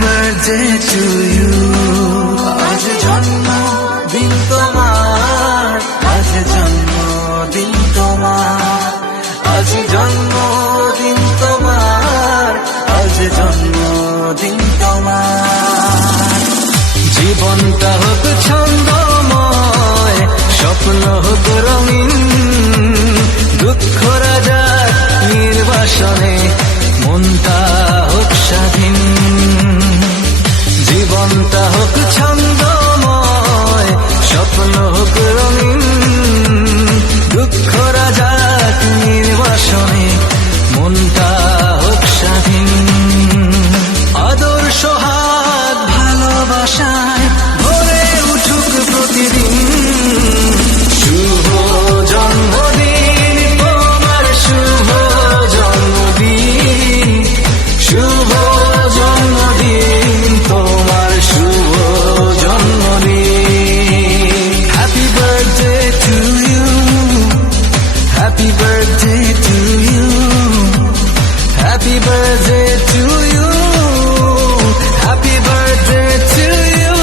Birthday to you. আজ জন্মদিন তোমার, আজ জন্মদিন তোমার, আজ জন্মদিন তোমার, আজ জন্মদিন তোমার। জীবনটা হোক ছন্দময়, স্বপ্ন হোক রঙিন, দুঃখ রাজার নির্বাসনে মনটা হোক স্বাধীন। জীবনটা হোক ছন্দময়, স্বপ্ন হোক রঙিন, দুঃখ রাজার নির্বাসনে মনটা হোক স্বাধীন। আদর্শ হাত ভালোবাসায় ভরে উঠুক প্রতিদিন। শুভ জন্মদিন তোমার, শুভ জন্মদিন, শুভ জন্মদিন তোমার, শুভ জন্মদিন। Happy birthday to you, happy birthday to you, happy birthday to you, happy birthday to you.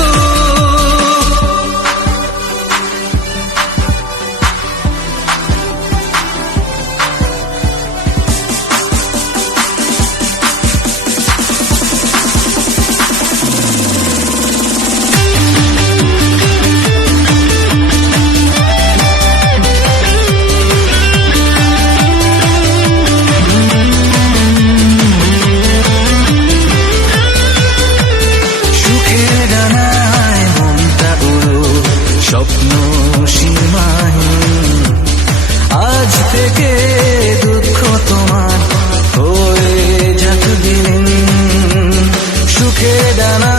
স্বপ্ন সীমাহীন, আজ থেকে দুঃখ তোমার হয়ে যাক দিন। সুখে ডানা